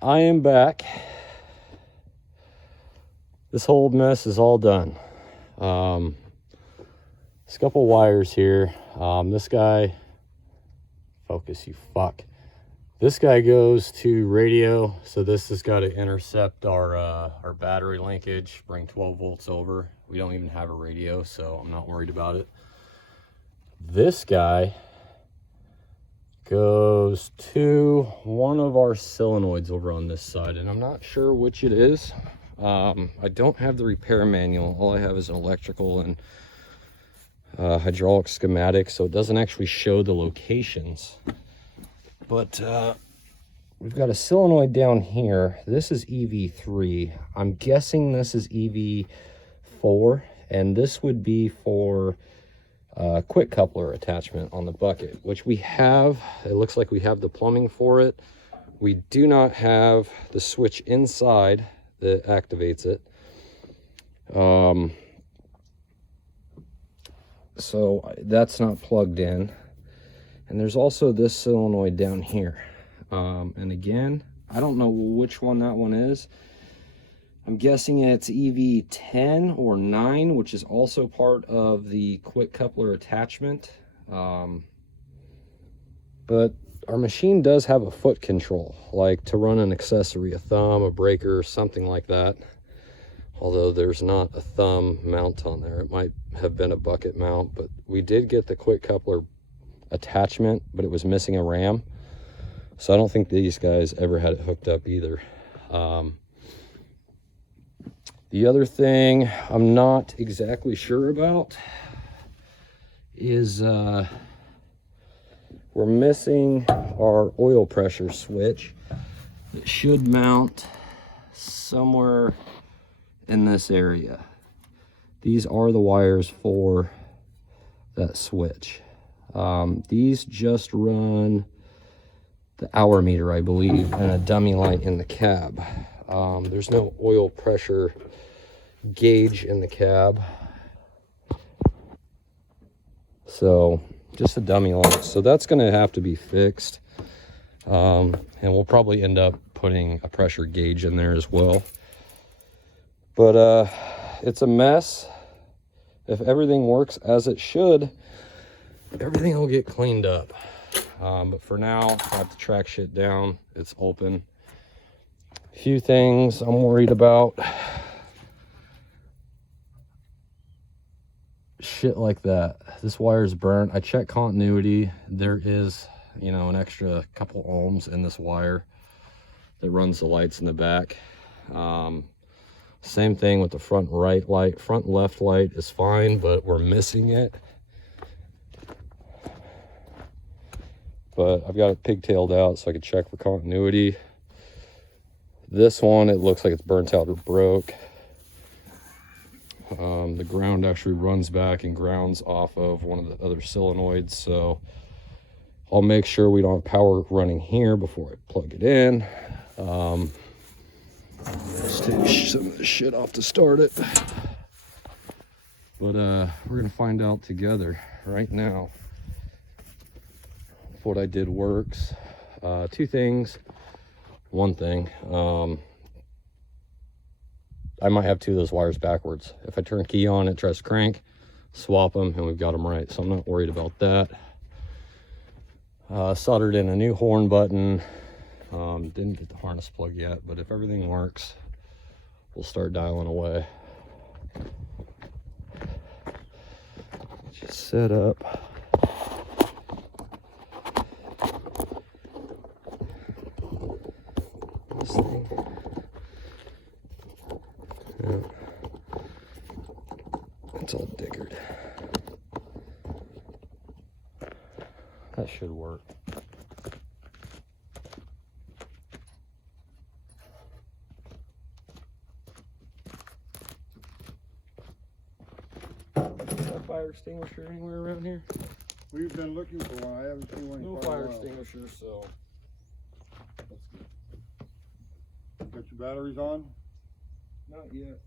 I am back. This whole mess is all done. There's a couple wires here. This guy, focus, you fuck. This guy goes to radio, so this has got to intercept our battery linkage, bring 12 volts over. We don't even have a radio, so I'm not worried about it. This guy goes to one of our solenoids over on this side, and I'm not sure which it is. I don't have the repair manual. All I have is an electrical and hydraulic schematic, so it doesn't actually show the locations. But we've got a solenoid down here. This is EV3. I'm guessing this is EV4, and this would be for quick coupler attachment on the bucket, which we have. It looks like we have the plumbing for it. We do not have the switch inside that activates it. So that's not plugged in. And there's also this solenoid down here. And again, I don't know which one that one is. I'm guessing it's EV10 or 9, which is also part of the quick coupler attachment. But our machine does have a foot control, like to run an accessory, a thumb, a breaker, something like that. Although there's not a thumb mount on there. It might have been a bucket mount, but we did get the quick coupler attachment, but it was missing a ram. So I don't think these guys ever had it hooked up either. The other thing I'm not exactly sure about is we're missing our oil pressure switch. It should mount somewhere in this area. These are the wires for that switch. These just run the hour meter, I believe, and a dummy light in the cab. There's no oil pressure gauge in the cab, so just a dummy light. So that's going to have to be fixed, and we'll probably end up putting a pressure gauge in there as well. But it's a mess. If everything works as it should, everything will get cleaned up. But for now, I have to track shit down. It's open. A few things I'm worried about. Shit like that. This wire is burnt. I checked continuity. There is, you know, an extra couple ohms in this wire that runs the lights in the back. Same thing with the front right light. Front left light is fine, but we're missing it. But I've got it pigtailed out so I can check for continuity. This one, it looks like it's burnt out or broke. The ground actually runs back and grounds off of one of the other solenoids, so I'll make sure we don't have power running here before I plug it in. Let's take some of the shit off to start it. But we're gonna find out together right now if what I did works. Two things. One thing, I might have two of those wires backwards. If I turn key on, it tries to crank, swap them, and we've got them right. So I'm not worried about that. Soldered in a new horn button. Didn't get the harness plug yet, but if everything works, we'll start dialing away. Just set up. This thing. Yeah. It's all diggered. That should work. Fire extinguisher anywhere around here? We've been looking for one. I haven't seen one in No quite a fire while. extinguisher, so That's good. Got your batteries on? not yet.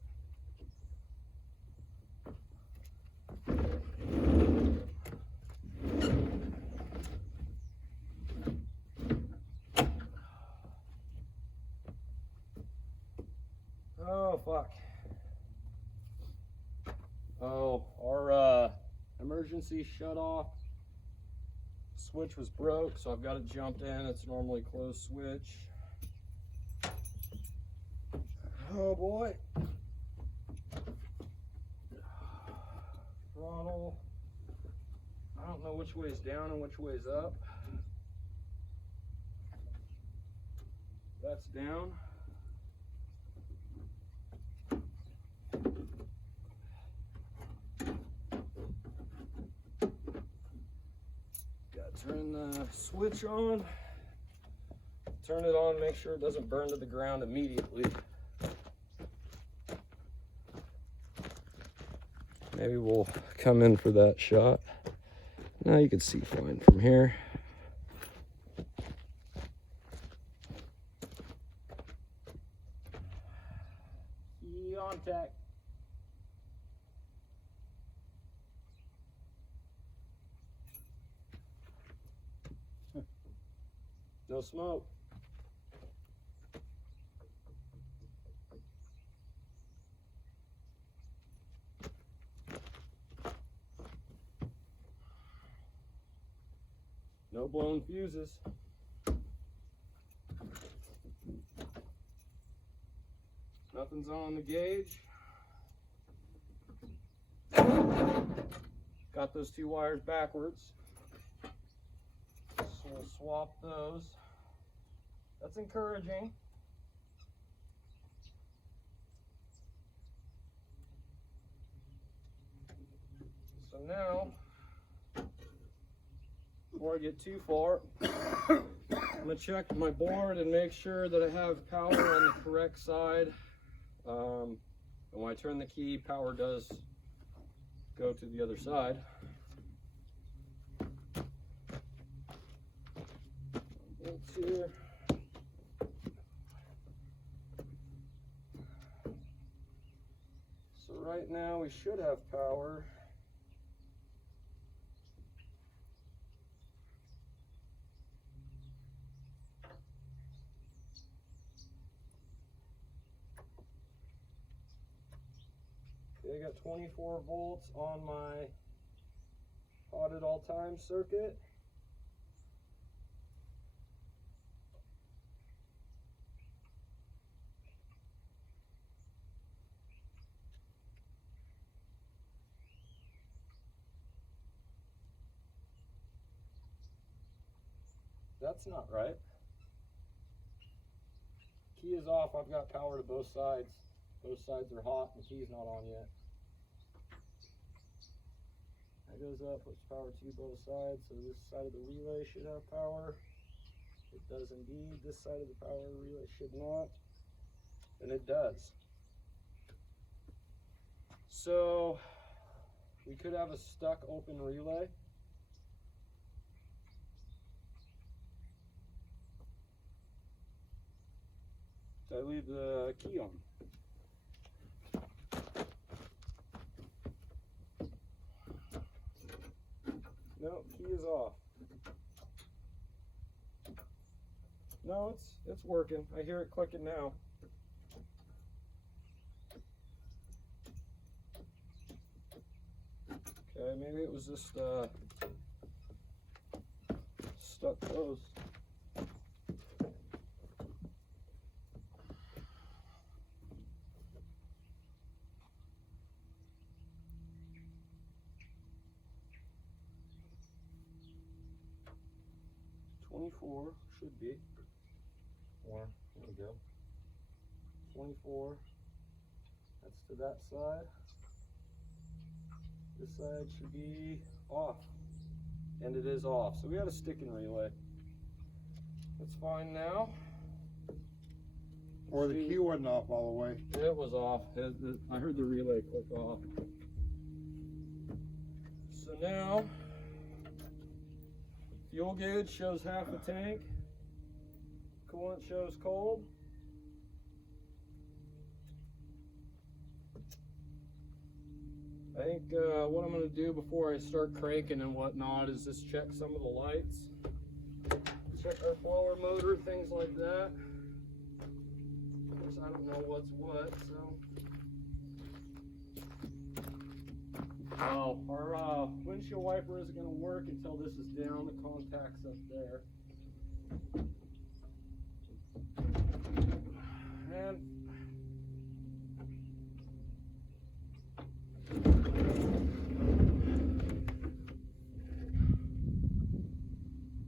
fuck. Oh, our emergency shut off switch was broke, so I've got it jumped in. It's normally closed switch. Oh boy. Throttle. I don't know which way's down and which way's up. That's down. Gotta turn the switch on. Turn it on, make sure it doesn't burn to the ground immediately. Maybe we'll come in for that shot. Now you can see fine from here. Contact. No smoke. No blown fuses. Nothing's on the gauge. Got those two wires backwards. So we'll swap those. That's encouraging. So now, before I get too far, I'm gonna check my board and make sure that I have power on the correct side. And when I turn the key, power does go to the other side. Bolts here. So right now we should have power. I got 24 volts on my hot at all times circuit. That's not right. Key is off. I've got power to both sides. Both sides are hot. The key's not on yet. That goes up, puts power to both sides. So this side of the relay should have power. It does indeed. This side of the power relay should not. And it does. So we could have a stuck open relay. Did I leave the key on? No, key is off. No, it's working. I hear it clicking now. Okay, maybe it was just stuck closed. Should be. Or, there we go. 24. That's to that side. This side should be off. And it is off. So we had a sticking relay. That's fine now. Or the key wasn't off all the way. It was off. I heard the relay click off. So now, fuel gauge shows half a tank. Coolant shows cold. I think what I'm going to do before I start cranking and whatnot is just check some of the lights. Check our blower motor, things like that. Of course, I don't know what's what, so No, our windshield wiper isn't going to work until this is down. The contact's up there. And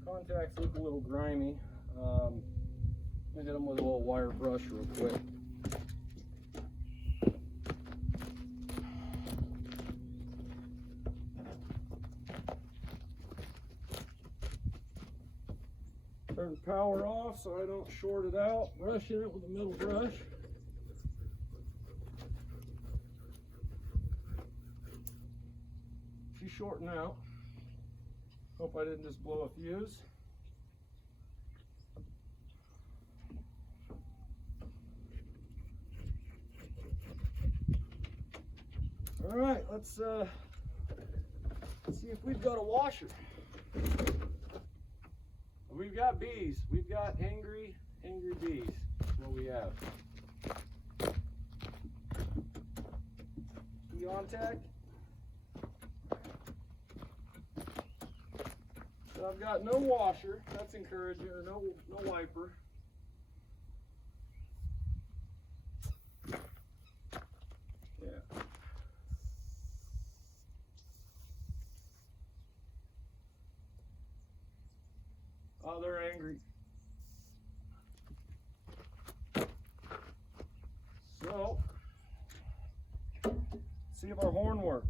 contacts look a little grimy. Let me hit them with a little wire brush real quick. Turn the power off so I don't short it out. Brushing it with a metal brush. She's shorting out. Hope I didn't just blow a fuse. All right, let's see if we've got a washer. We've got bees. We've got angry bees. That's what we have. Key contact. So I've got no washer. That's encouraging. Or no wiper. Yeah. Oh, they're angry. So, see if our horn works.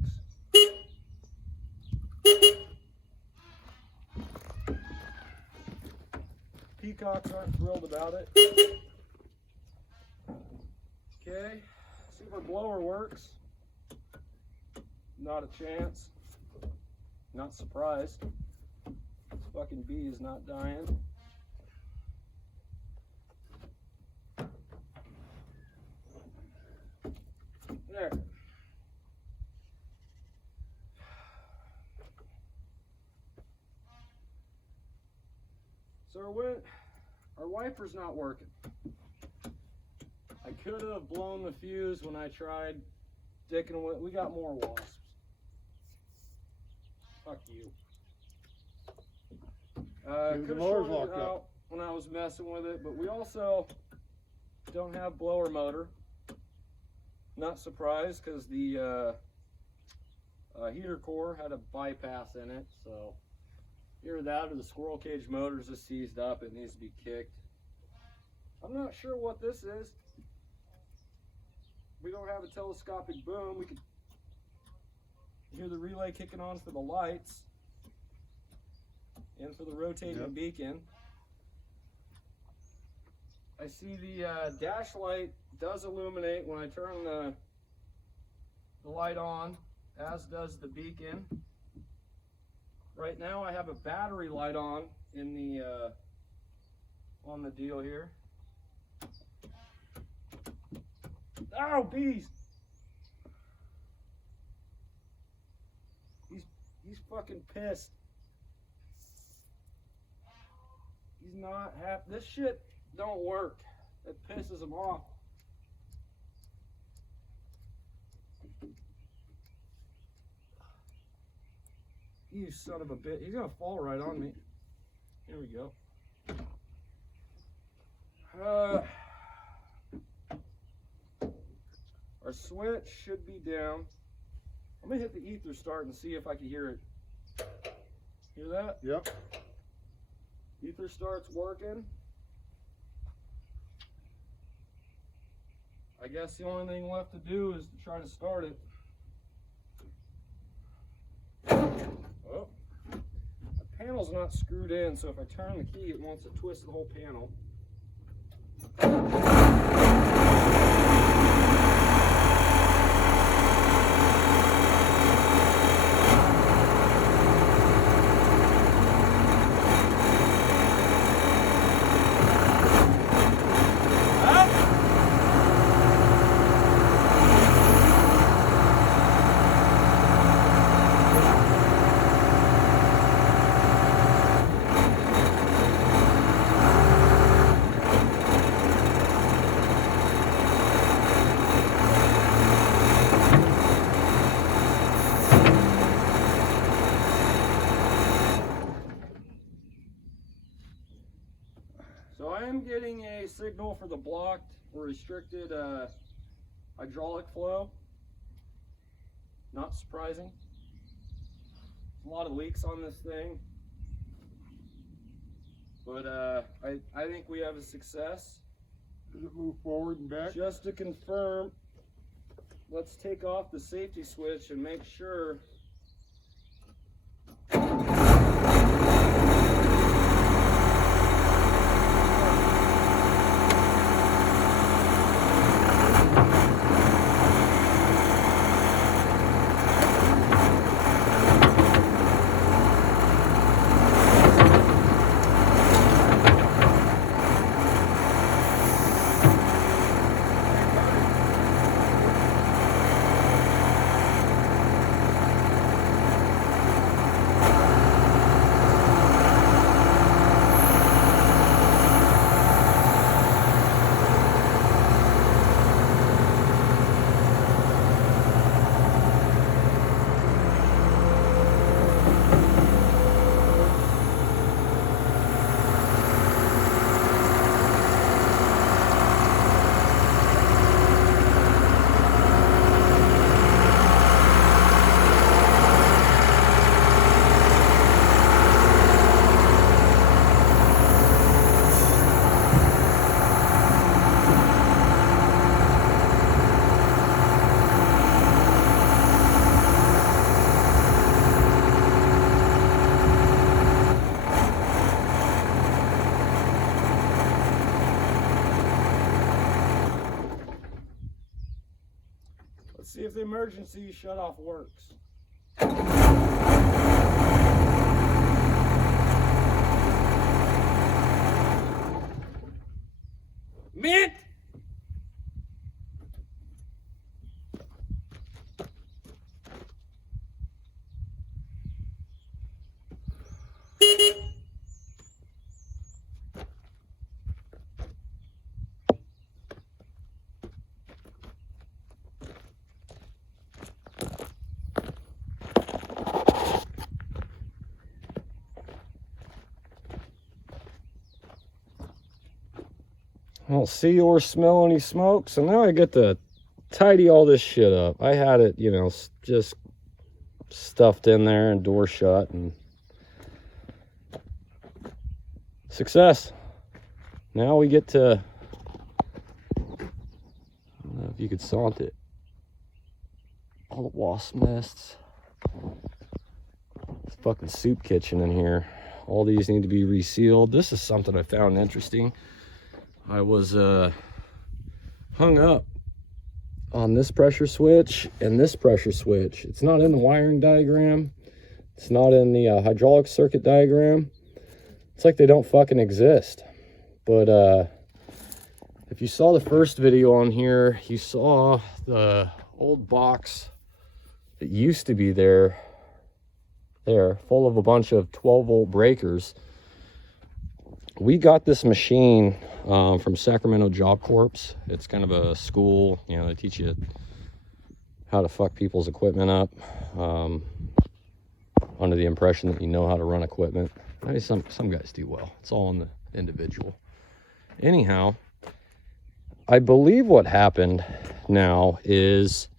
Peacocks aren't thrilled about it. Okay, see if our blower works. Not a chance. Not surprised. This fucking bee is not dying. There. So our wiper's not working. I could have blown the fuse when I tried sticking with. We got more wasps. Fuck you. Could have shorted it out when I was messing with it, but we also don't have blower motor. Not surprised, because the heater core had a bypass in it, so either that or the squirrel cage motor's just seized up. It needs to be kicked. I'm not sure what this is. We don't have a telescopic boom. We could hear the relay kicking on for the lights and for the rotating beacon. I see the dash light does illuminate when I turn the light on, as does the beacon. Right now I have a battery light on in the on the deal here. Oh, bees! He's fucking pissed. He's not happy. This shit don't work. It pisses him off. You son of a bitch. He's gonna fall right on me. Here we go. Our switch should be down. I'm gonna hit the ether start and see if I can hear it. Hear that? Yep. Ether start's working. I guess the only thing left to do is to try to start it. Oh, the panel's not screwed in, so if I turn the key, it wants to twist the whole panel. So I am getting a signal for the blocked or restricted hydraulic flow. Not surprising. A lot of leaks on this thing. But I think we have a success. Does it move forward and back? Just to confirm, let's take off the safety switch and make sure. Let's see if the emergency shutoff works. Mint! I don't see or smell any smoke, so now I get to tidy all this shit up. I had it, you know, just stuffed in there and door shut, and success. Now we get to, I don't know if you could saunt it. All the wasp nests. It's a fucking soup kitchen in here. All these need to be resealed. This is something I found interesting. I was hung up on this pressure switch and this pressure switch. It's not in the wiring diagram. It's not in the hydraulic circuit diagram. It's like they don't fucking exist. But if you saw the first video on here, you saw the old box that used to be there, full of a bunch of 12-volt breakers. We got this machine from Sacramento Job Corps. It's kind of a school, you know, they teach you how to fuck people's equipment up, under the impression that you know how to run equipment. I mean, some guys do well. It's all on the individual. Anyhow, I believe what happened now is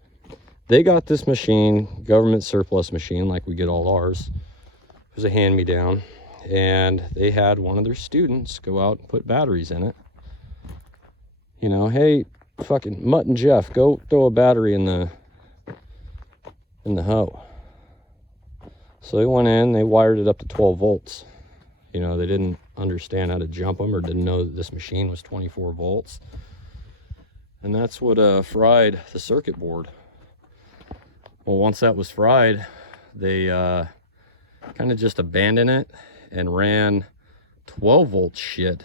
they got this machine, government surplus machine, like we get all ours. It was a hand-me-down. And they had one of their students go out and put batteries in it. You know, hey, fucking Mutt and Jeff, go throw a battery in the hoe. So they went in, they wired it up to 12 volts. You know, they didn't understand how to jump them or didn't know that this machine was 24 volts. And that's what fried the circuit board. Well, once that was fried, they kind of just abandoned it and ran 12 volt shit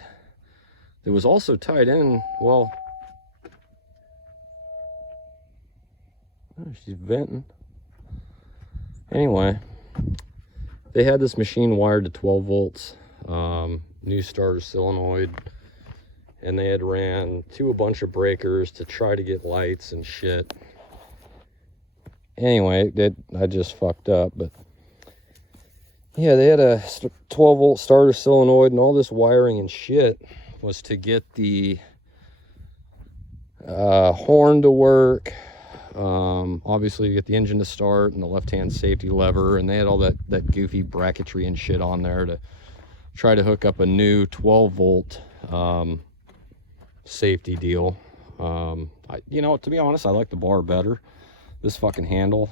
that was also tied in. Well, oh, she's venting. Anyway, they had this machine wired to 12 volts, new starter solenoid, and they had ran to a bunch of breakers to try to get lights and shit. Anyway, I just fucked up, but yeah, they had a 12 volt starter solenoid and all this wiring and shit. was to get the horn to work. Obviously get the engine to start and the left-hand safety lever, and they had all that goofy bracketry and shit on there to try to hook up a new 12-volt safety deal. You know, to be honest, I like the bar better. This fucking handle,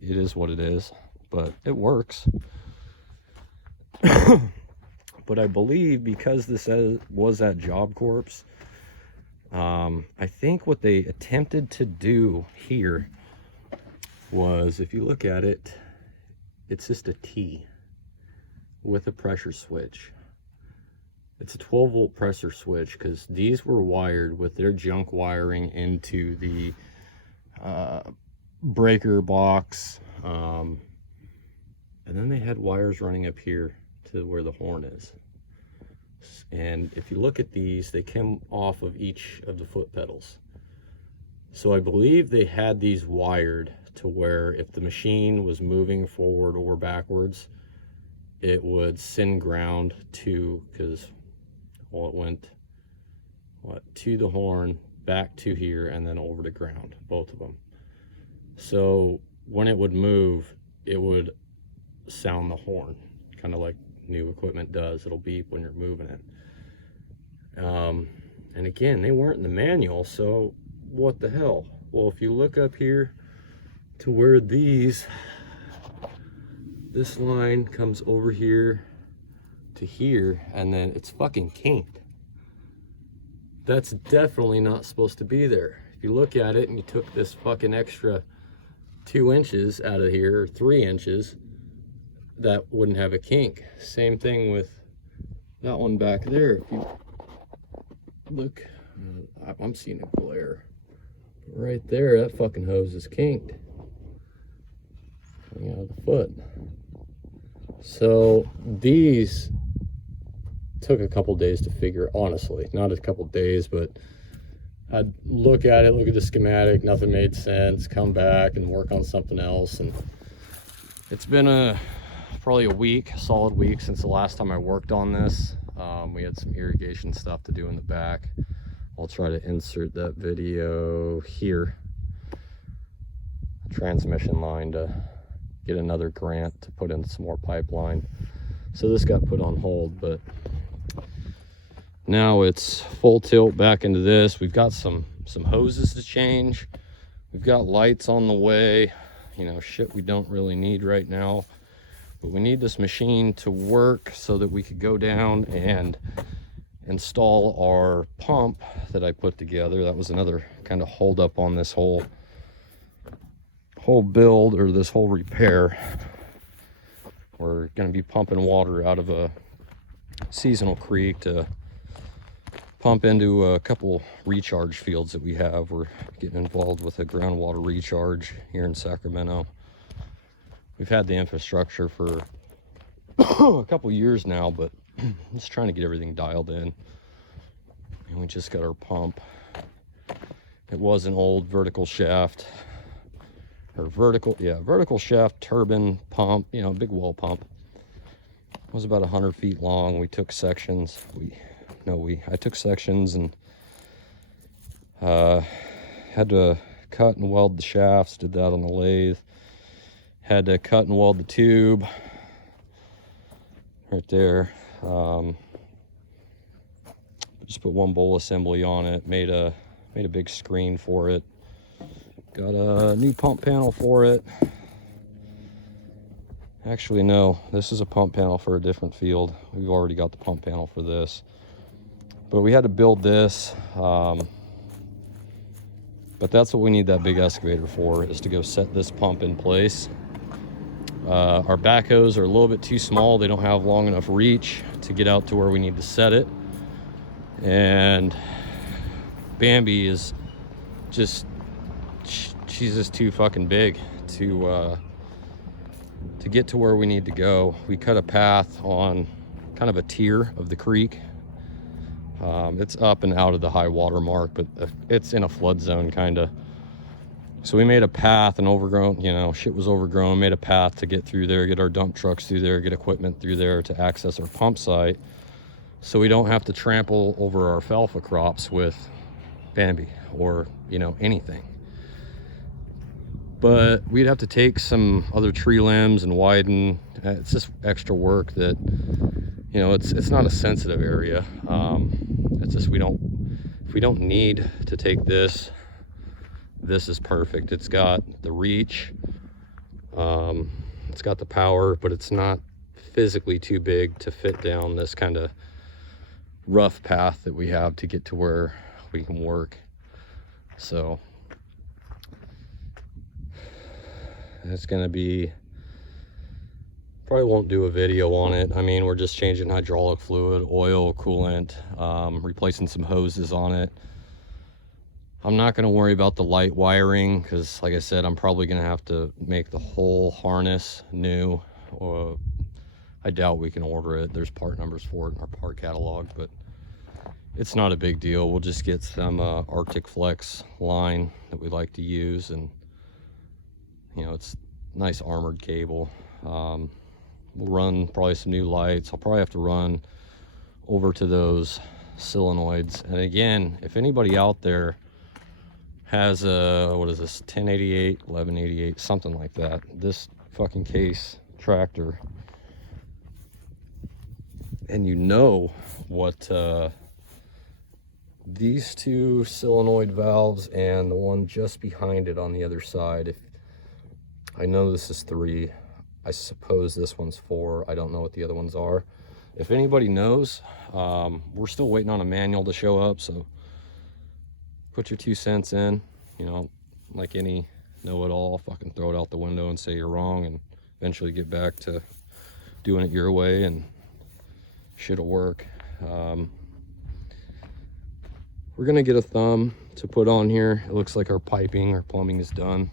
it is what it is, but it works. But I believe because this was at Job Corps, I think what they attempted to do here was, if you look at it, it's just a T with a pressure switch. It's a 12-volt pressure switch, because these were wired with their junk wiring into the breaker box, and then they had wires running up here to where the horn is. And if you look at these, they came off of each of the foot pedals. So I believe they had these wired to where if the machine was moving forward or backwards, it would send ground to, because, well, it went to the horn, back to here, and then over to ground, both of them. So when it would move, it would sound the horn, kind of like new equipment does. It'll beep when you're moving it. And again, they weren't in the manual, so what the hell? Well, if you look up here to where this line comes over here to here, and then it's fucking kinked. That's definitely not supposed to be there. If you look at it and you took this fucking extra 2 inches out of here, or 3 inches, that wouldn't have a kink. Same thing with that one back there. If you look, I'm seeing a glare. Right there, that fucking hose is kinked coming out of the foot. So these took a couple days to figure, honestly. Not a couple days, but I'd look at it, look at the schematic, nothing made sense, come back and work on something else. And it's been probably a solid week since the last time I worked on this. We had some irrigation stuff to do in the back. I'll try to insert that video here. Transmission line to get another grant to put in some more pipeline. So this got put on hold, but now it's full tilt back into this. We've got some hoses to change. We've got lights on the way. You know, shit we don't really need right now. But we need this machine to work so that we could go down and install our pump that I put together. That was another kind of hold up on this whole build, or this whole repair. We're going to be pumping water out of a seasonal creek to pump into a couple recharge fields that we have. We're getting involved with a groundwater recharge here in Sacramento. We've had the infrastructure for a couple years now, but just trying to get everything dialed in. And we just got our pump. It was an old vertical shaft, or vertical shaft turbine pump, you know, big well pump. It was about 100 feet long. We took sections. I took sections and had to cut and weld the shafts, did that on the lathe. Had to cut and weld the tube right there. Just put one bowl assembly on it, made a big screen for it. Got a new pump panel for it. Actually, no, this is a pump panel for a different field. We've already got the pump panel for this. But we had to build this. But that's what we need that big excavator for, is to go set this pump in place. Our backhoes are a little bit too small. They don't have long enough reach to get out to where we need to set it. And Bambi is just, she's just too fucking big to get to where we need to go. We cut a path on kind of a tier of the creek. It's up and out of the high water mark, but it's in a flood zone kind of. So we made a path, and overgrown, you know, shit was overgrown, made a path to get through there, get our dump trucks through there, get equipment through there to access our pump site, so we don't have to trample over our alfalfa crops with Bambi or, you know, anything. But we'd have to take some other tree limbs and widen. It's just extra work that, you know, it's not a sensitive area. It's just if we don't need to take this is perfect. It's got the reach, it's got the power, but it's not physically too big to fit down this kind of rough path that we have to get to where we can work. So it's gonna be, probably won't do a video on it. I mean, we're just changing hydraulic fluid, oil, coolant, replacing some hoses on it. I'm not gonna worry about the light wiring because, like I said, I'm probably gonna have to make the whole harness new. Or I doubt we can order it. There's part numbers for it in our part catalog, but it's not a big deal. We'll just get some Arctic Flex line that we like to use, and you know, it's nice armored cable. We'll run probably some new lights. I'll probably have to run over to those solenoids. And again, if anybody out there has a, what is this, 1088, 1188, something like that, this fucking case tractor, and you know what these two solenoid valves and the one just behind it on the other side, if I know this is 3, I suppose this one's 4, I don't know what the other ones are. If anybody knows, we're still waiting on a manual to show up, so put your 2 cents in. You know, like any know-it-all, fucking throw it out the window and say you're wrong, and eventually get back to doing it your way, and shit'll work. We're gonna get a thumb to put on here. It looks like our piping, our plumbing is done.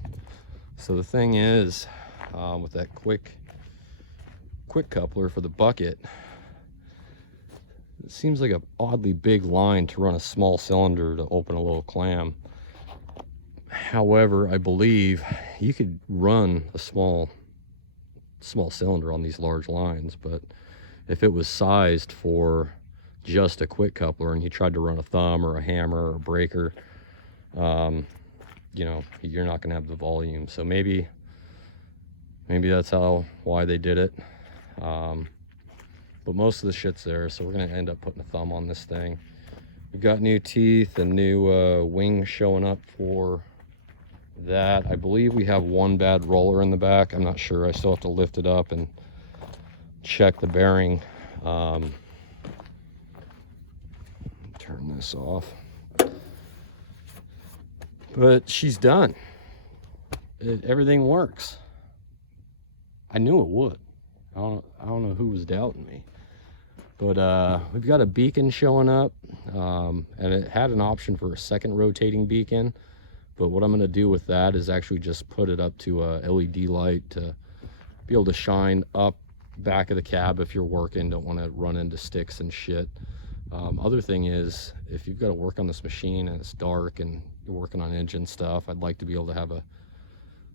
So the thing is, with that quick coupler for the bucket, it seems like an oddly big line to run a small cylinder to open a little clam. However, I believe you could run a small cylinder on these large lines, but if it was sized for just a quick coupler and you tried to run a thumb or a hammer or a breaker, you know, you're not gonna have the volume. So maybe that's why they did it. But most of the shit's there, so we're gonna end up putting a thumb on this thing. We've got new teeth and new wings showing up for that. I believe we have one bad roller in the back. I'm not sure. I still have to lift it up and check the bearing. Turn this off. But she's done. Everything works. I knew it would. I don't know who was doubting me. But we've got a beacon showing up, and it had an option for a second rotating beacon. But what I'm going to do with that is actually just put it up to a LED light to be able to shine up back of the cab if you're working, don't want to run into sticks and shit. Other thing is, if you've got to work on this machine and it's dark and you're working on engine stuff, I'd like to be able to have a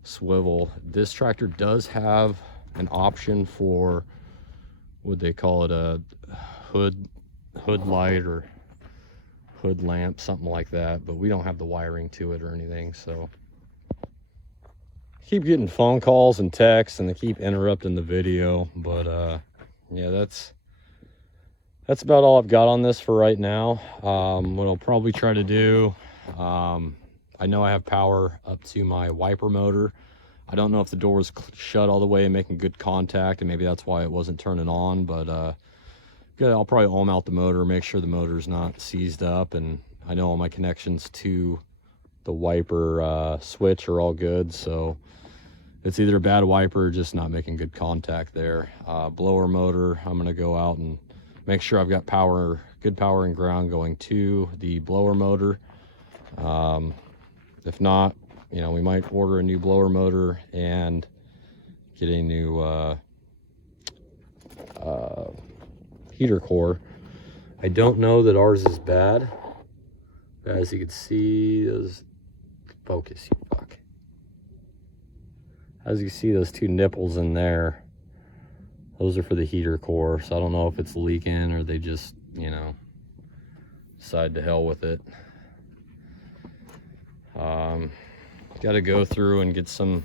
swivel. This tractor does have an option for, what they call it, a hood light or hood lamp, something like that, but we don't have the wiring to it or anything. So keep getting phone calls and texts and they keep interrupting the video, but yeah, that's about all I've got on this for right now. What I'll probably try to do, I know I have power up to my wiper motor. I don't know if the door was shut all the way and making good contact, and maybe that's why it wasn't turning on, but I'll probably ohm out the motor, make sure the motor's not seized up, and I know all my connections to the wiper switch are all good, so it's either a bad wiper or just not making good contact there. Blower motor, I'm gonna go out and make sure I've got power, good power and ground going to the blower motor. If not, you know, we might order a new blower motor and get a new heater core. I don't know that ours is bad. As you can see, those, focus, you fuck. As you can see, those 2 nipples in there, those are for the heater core. So I don't know if it's leaking or they just you know, decide to hell with it. Got to go through and get some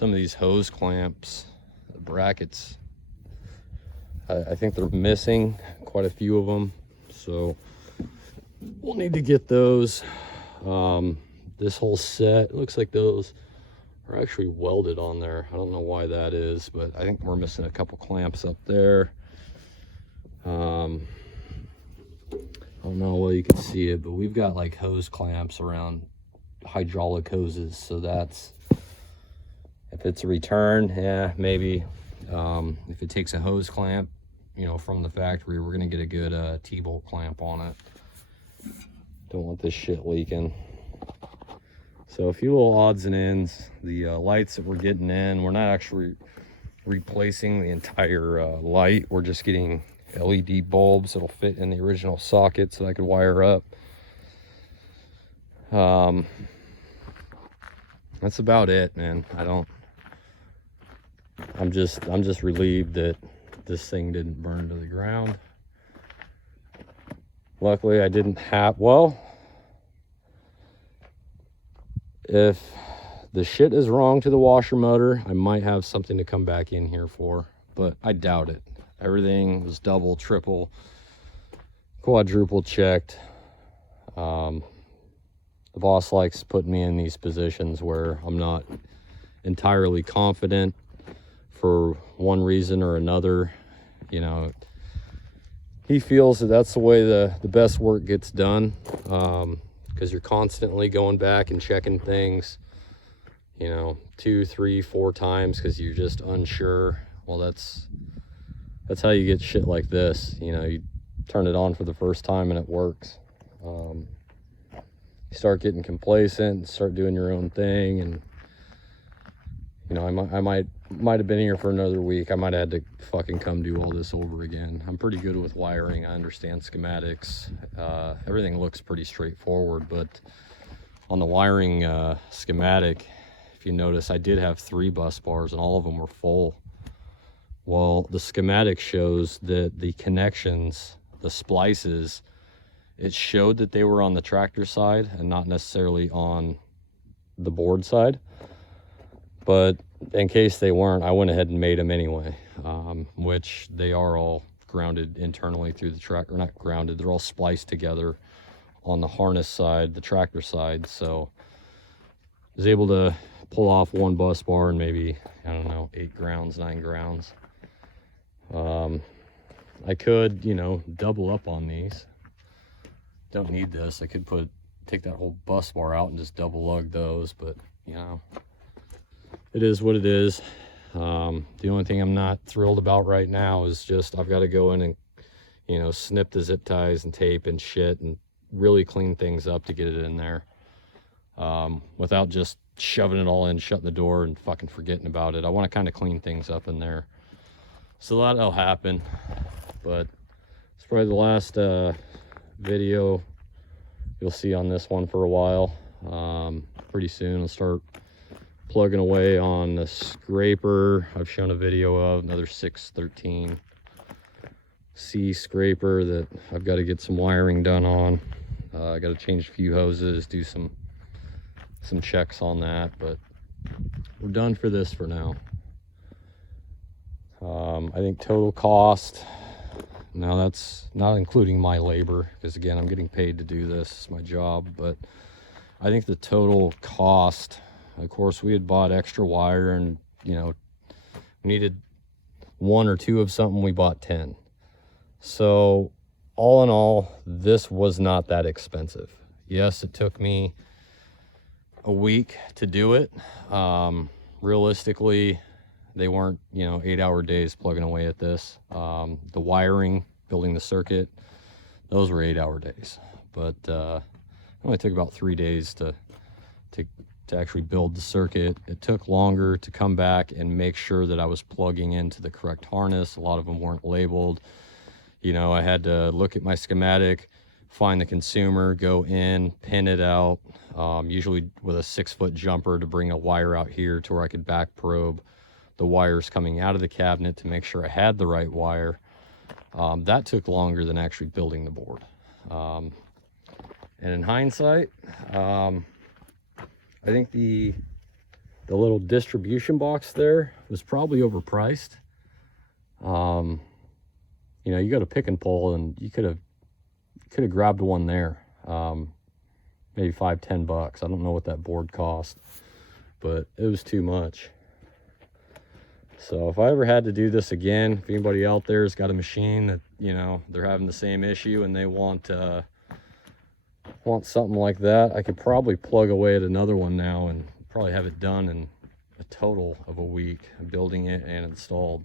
of these hose clamps, the brackets. I think they're missing quite a few of them, so we'll need to get those. This whole set, it looks like those are actually welded on there. I don't know why that is, but I think we're missing a couple clamps up there. I don't know whether you can see it, but we've got like hose clamps around hydraulic hoses, so that's, if it's a return, yeah, maybe. If it takes a hose clamp, you know, from the factory, we're gonna get a good T-bolt clamp on it. Don't want this shit leaking. So a few little odds and ends. The lights that we're getting in, we're not actually replacing the entire light. We're just getting LED bulbs that'll fit in the original socket so that I could wire up. That's about it, man. I'm just relieved that this thing didn't burn to the ground. Luckily I didn't have, well, if the shit is wrong to the washer motor, I might have something to come back in here for, but I doubt it. Everything was double, triple, quadruple checked. The boss likes putting me in these positions where I'm not entirely confident for one reason or another. You know, he feels that that's the way the best work gets done, because you're constantly going back and checking things, you know, 2, 3, 4 times because you're just unsure. Well, that's how you get shit like this. You know, you turn it on for the first time and it works. You start getting complacent and start doing your own thing, and you know, I might have been here for another week. I might have had to fucking come do all this over again. I'm pretty good with wiring. I understand schematics. Everything looks pretty straightforward, but on the wiring schematic, if you notice, I did have 3 bus bars and all of them were full. Well, the schematic shows that the connections, the splices, it showed that they were on the tractor side and not necessarily on the board side. But in case they weren't, I went ahead and made them anyway, which they are all grounded internally through the tractor. Not grounded, they're all spliced together on the harness side, the tractor side. So I was able to pull off 1 bus bar and maybe, I don't know, 8 grounds, 9 grounds. I could, you know, double up on these. Don't need this. I could take that whole bus bar out and just double lug those, but you know, it is what it is. The only thing I'm not thrilled about right now is just I've got to go in and, you know, snip the zip ties and tape and shit and really clean things up to get it in there, without just shoving it all in, shutting the door and fucking forgetting about it. I want to kind of clean things up in there, so that'll happen. But it's probably the last video you'll see on this one for a while. Pretty soon I'll start plugging away on the scraper I've shown a video of, another 613C scraper that I've got to get some wiring done on. I got to change a few hoses, do some checks on that, but we're done for this for now. I think total cost, now that's not including my labor, because again, I'm getting paid to do this, it's my job, but I think the total cost, of course, we had bought extra wire and, you know, we needed 1 or 2 of something, we bought 10. So all in all, this was not that expensive. Yes, it took me a week to do it. Realistically, they weren't, you know, 8-hour days plugging away at this. The wiring, building the circuit, those were 8-hour days. But it only took about 3 days to actually build the circuit. It took longer to come back and make sure that I was plugging into the correct harness. A lot of them weren't labeled. You know, I had to look at my schematic, find the consumer, go in, pin it out, usually with a 6-foot jumper to bring a wire out here to where I could back probe the wires coming out of the cabinet to make sure I had the right wire. That took longer than actually building the board. And in hindsight, I think the little distribution box there was probably overpriced. You know, you got a pick and pull, and you could have grabbed one there. Maybe $5-10. I don't know what that board cost, but it was too much. So if I ever had to do this again, if anybody out there has got a machine that, you know, they're having the same issue and they want something like that, I could probably plug away at another one now and probably have it done in a total of a week, building it and installed.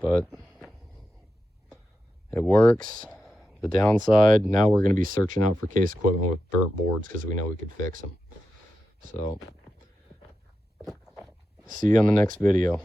But it works. The downside, now we're going to be searching out for case equipment with burnt boards because we know we could fix them. So see you on the next video.